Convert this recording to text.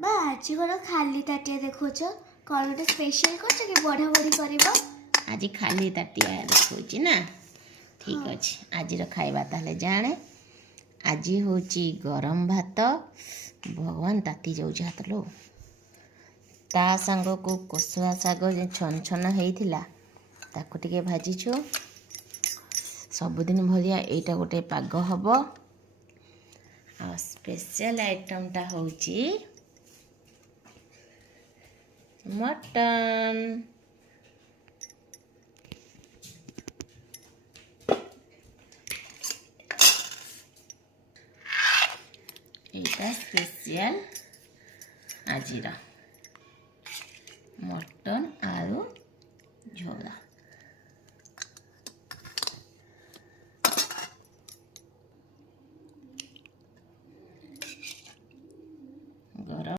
बा आज कौन खाली ताटिया देखुच कौन गोटे स्पेशल कर बढ़ा बढ़ी कर आज खाली ताटिया देखुची ना ठीक अच्छे आज खाଇବା ताले जाने आज हूँ गरम भात भगवान ताती जाऊँ हाथ लो ता सांग को कोसुआ शाग छन छन होता ताको टिके भाजीछु सबुदिन भलिया एटा गोटे पाग हम आ स्पेशल आइटमटा होची मटन एटा स्पेशल आजिरा मटन आलू झोला।